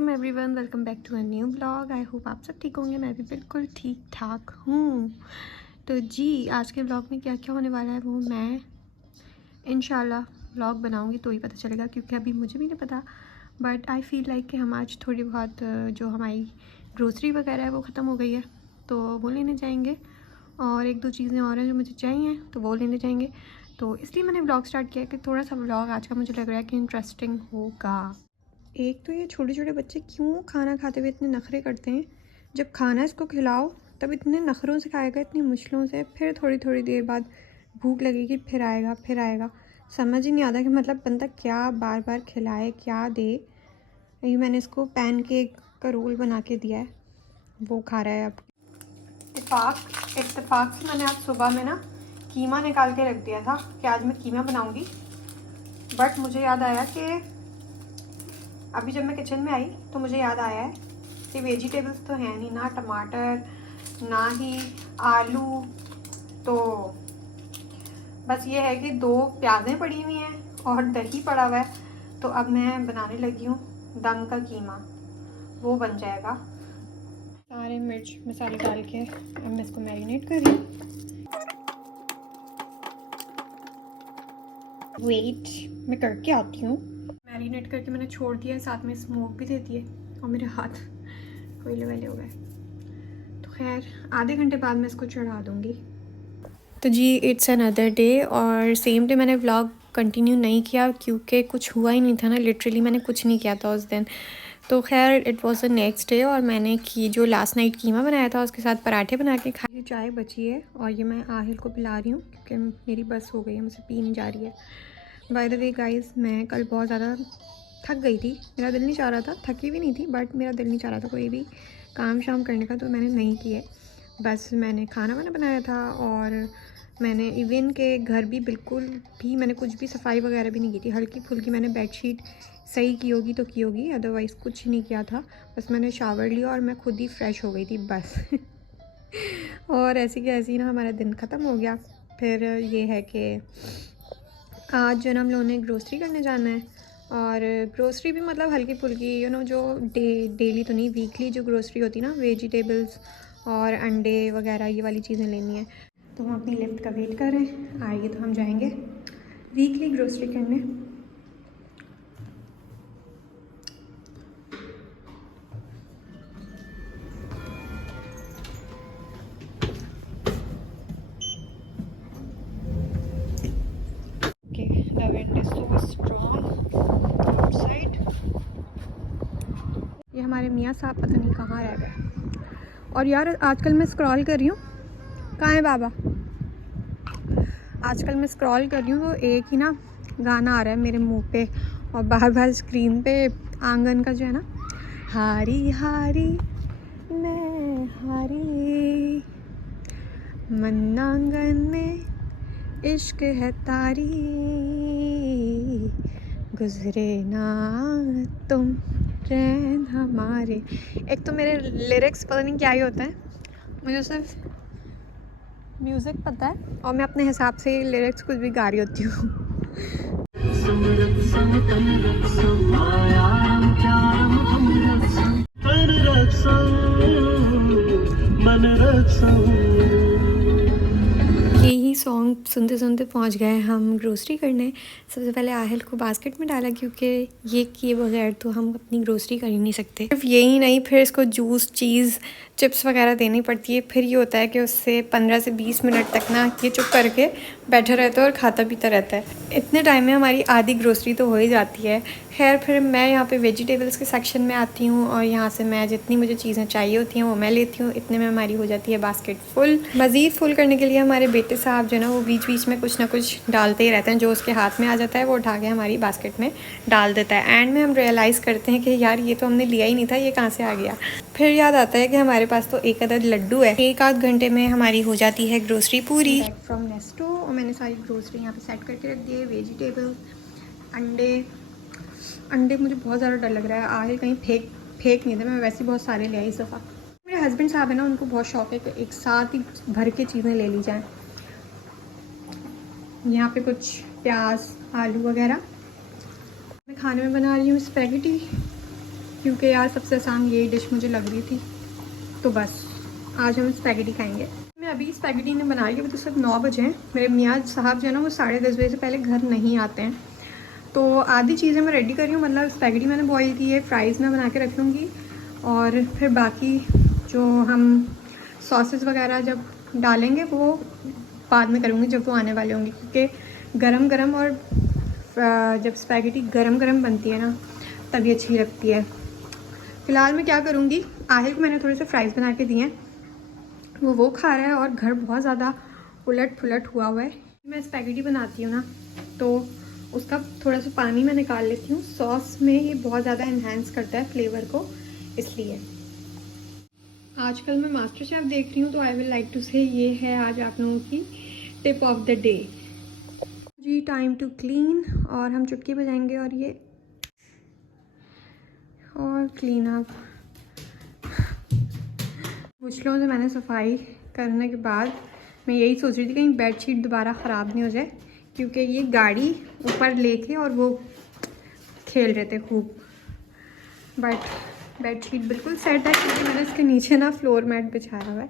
वालेकुम everyone, welcome back to a new blog. I hope आप सब ठीक होंगे। मैं भी बिल्कुल ठीक ठाक हूँ। तो जी, आज के ब्लॉग में क्या क्या होने वाला है वो मैं इंशाल्लाह ब्लॉग बनाऊँगी तो ही पता चलेगा, क्योंकि अभी मुझे भी नहीं पता। बट आई फील लाइक कि हम आज थोड़ी बहुत जो हमारी ग्रोसरी वगैरह है वो ख़त्म हो गई है, तो वो लेने जाएंगे। और एक दो चीज़ें और हैं जो मुझे चाहिए, तो वो लेने जाएंगे। तो इसलिए मैंने ब्लॉग स्टार्ट किया कि थोड़ा सा ब्लॉग आज का मुझे लग रहा है कि इंटरेस्टिंग होगा। एक तो ये छोटे छोटे बच्चे क्यों खाना खाते हुए इतने नखरे करते हैं। जब खाना इसको खिलाओ तब इतने नखरों से खाएगा, इतनी मुश्किलों से। फिर थोड़ी थोड़ी देर बाद भूख लगेगी, फिर आएगा फिर आएगा। समझ ही नहीं आता कि मतलब बंदा क्या बार बार खिलाए, क्या दे। ये मैंने इसको पैनकेक का रोल बना के दिया है, वो खा रहा है अब। इत्तेफाक से मैंने आज सुबह में ना कीमा निकाल के रख दिया था कि आज मैं कीमा बनाऊँगी। बट मुझे याद आया कि अभी जब मैं किचन में आई तो मुझे याद आया है कि वेजिटेबल्स तो हैं नहीं, ना टमाटर ना ही आलू। तो बस ये है कि 2 प्याज़ें पड़ी हुई हैं और दही पड़ा हुआ है। तो अब मैं बनाने लगी हूँ दम का कीमा, वो बन जाएगा। सारे मिर्च मसाले डाल के अब मैं इसको मैरिनेट कर रही हूँ। वेट, मैं करके आती हूँ। मैरिनेट करके मैंने छोड़ दिया है, साथ में स्मोक भी देती है और मेरे हाथ कोयले वाले हो गए। तो खैर आधे घंटे बाद मैं इसको चढ़ा दूँगी। तो जी, इट्स अनदर डे और सेम डे मैंने व्लॉग कंटिन्यू नहीं किया क्योंकि कुछ हुआ ही नहीं था ना। लिटरली मैंने कुछ नहीं किया था उस दिन। तो खैर it was the next day और मैंने जो लास्ट नाइट कीमा बनाया था उसके साथ पराठे बना के खाए। ये चाय बची है और ये मैं आहिल को पिला रही हूँ क्योंकि मेरी बस हो गई है, मुझसे पी नहीं जा रही है। बाय द वे गाइस, मैं कल बहुत ज़्यादा थक गई थी। मेरा दिल नहीं चाह रहा था, थकी भी नहीं थी, बट मेरा दिल नहीं चाह रहा था कोई भी काम शाम करने का, तो मैंने नहीं किए। बस मैंने खाना वाना बनाया था और मैंने इवन के घर भी बिल्कुल भी मैंने कुछ भी सफाई वगैरह भी नहीं की थी। हल्की फुल्की मैंने बेडशीट सही की होगी तो की होगी, अदरवाइज़ कुछ नहीं किया था। बस मैंने शावर लिया और मैं खुद ही फ्रेश हो गई थी बस। और ऐसी की ऐसी ना हमारा दिन ख़त्म हो गया। फिर ये है कि आज जो ना हम लोगों ने ग्रोसरी करने जाना है। और ग्रोसरी भी मतलब हल्की फुल्की जो डेली तो नहीं, वीकली जो ग्रोसरी होती है ना, वेजिटेबल्स और अंडे वगैरह ये वाली चीज़ें लेनी है। तो हम अपनी लिफ्ट का वेट कर रहे हैं, आइए तो हम जाएंगे वीकली ग्रोसरी करने। Okay, the wind is so strong outside. ये हमारे मियाँ साहब पता नहीं कहाँ रह गए। और यार आजकल मैं स्क्रॉल कर रही हूँ, कहाँ है बाबा? आजकल मैं स्क्रॉल कर रही हूँ तो एक ही ना गाना आ रहा है मेरे मुंह पे और बार बार स्क्रीन पे आंगन का जो है ना, हारी हारी मैं हारी, मन आंगन में इश्क है तारी, गुजरे ना तुम रैन हमारे। एक तो मेरे लिरिक्स पता नहीं क्या ही होता है, मुझे सिर्फ म्यूज़िक पता है और मैं अपने हिसाब से लिरिक्स कुछ भी गा रही होती हूँ। यही सॉन्ग सुनते सुनते पहुंच गए हम ग्रोसरी करने। सबसे पहले आहिल को बास्केट में डाला क्योंकि ये किए बगैर तो हम अपनी ग्रोसरी कर ही नहीं सकते। सिर्फ यही नहीं, फिर इसको जूस, चीज़, चिप्स वगैरह देनी पड़ती है। फिर ये होता है कि उससे 15 से 20 मिनट तक ना ये चुप करके बैठा रहता है और खाता पीता रहता है। इतने टाइम में हमारी आधी ग्रोसरी तो हो ही जाती है। खैर फिर मैं यहाँ पे वेजिटेबल्स के सेक्शन में आती हूँ और यहाँ से मैं जितनी मुझे चीज़ें चाहिए होती हैं वो मैं लेती हूँ। इतने में हमारी हो जाती है बास्केट फुल। मज़ीद फुल करने के लिए हमारे बेटे साहब जो है ना वो बीच बीच में कुछ ना कुछ डालते ही रहते हैं। जो उसके हाथ में आ जाता है वो उठा के हमारी बास्केट में डाल देता है। एंड में हम रियलाइज़ करते हैं कि यार ये तो हमने लिया ही नहीं था, ये कहाँ से आ गया। फिर याद आता है कि हमारे पास तो एक अदद लड्डू है। एक आध घंटे में हमारी हो जाती है ग्रोसरी पूरी। बैक फ्रॉम नेस्टो और मैंने सारी ग्रोसरी यहाँ पे सेट करके रख दी है। वेजिटेबल, अंडे मुझे बहुत ज़्यादा डर लग रहा है आहिल कहीं फेंक नहीं थे, मैं वैसे बहुत सारे ले आई इस दफ़ा। मेरे हस्बैंड साहब है ना, उनको बहुत शौक है कि एक साथ ही भर के चीज़ें ले ली जाएं। यहाँ पे कुछ प्याज, आलू वगैरह। मैं खाने में बना रही हूँ स्पैगेटी क्योंकि यार सबसे आसान यही डिश मुझे लग रही थी। तो बस आज हम स्पैगेटी खाएंगे। मैं अभी स्पैगेटी ने बना लिया, तो सिर्फ 9 बजे हैं। मेरे मियाँ साहब जो है ना वो 10:30 बजे से पहले घर नहीं आते हैं। तो आधी चीज़ें मैं रेडी कर रही हूँ, मतलब स्पैगेटी मैंने बॉईल की है, फ्राइज़ मैं बना के रख लूँगी, और फिर बाकी जो हम सॉसेस वगैरह जब डालेंगे वो बाद में करूँगी जब वो आने वाले होंगे, क्योंकि गरम गरम और जब स्पैगेटी गरम गरम बनती है ना तभी अच्छी लगती है। फ़िलहाल मैं क्या करूँगी, आहिल को मैंने थोड़े से फ्राइज़ बना के दिए हैं, वो खा रहा है, और घर बहुत ज़्यादा उलट पुलट हुआ है। मैं स्पैगेटी बनाती हूँ ना तो उसका थोड़ा सा पानी मैं निकाल लेती हूँ, सॉस में ये बहुत ज़्यादा इन्हेंस करता है फ्लेवर को, इसलिए। आजकल मैं मास्टर शेफ़ देख रही हूँ, तो आई विल लाइक टू से ये है आज आप लोगों की टिप ऑफ द डे जी। टाइम टू क्लीन, और हम चुटकी बजाएंगे और ये और क्लीन अप। कुछ लोगों से मैंने सफाई करने के बाद मैं यही सोच रही थी कहीं बेडशीट दोबारा ख़राब नहीं हो जाए, क्योंकि ये गाड़ी ऊपर लेके और वो खेल रहे थे खूब। बट बेडशीट बिल्कुल सेट है, क्योंकि मैंने इसके नीचे ना फ्लोर मैट बिछाया हुआ है,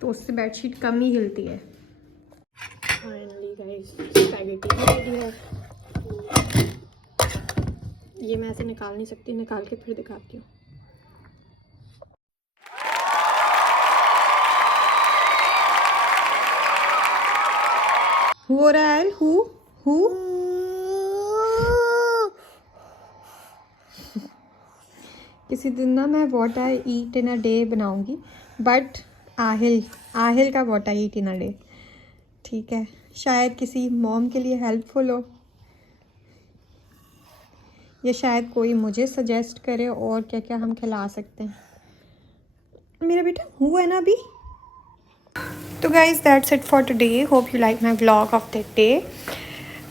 तो उससे बेडशीट कम ही हिलती है। फाइनली गाइस स्पैगेटी रेडी है। ये मैं ऐसे निकाल नहीं सकती, निकाल के फिर दिखाती हूँ। हो रहा है हु किसी दिन ना मैं what I eat in a day बनाऊंगी, बट आहिल का what I eat in a day, ठीक है? शायद किसी मॉम के लिए हेल्पफुल हो, या शायद कोई मुझे सजेस्ट करे और क्या क्या हम खिला सकते हैं। मेरा बेटा हुआ है ना अभी। तो guys that's it for today, hope you like my vlog of that day.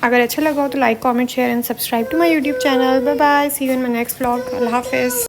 अगर अच्छा लगा हो तो like comment share and subscribe to my YouTube channel. Bye bye, see you in my next vlog. Allah हाफिज़।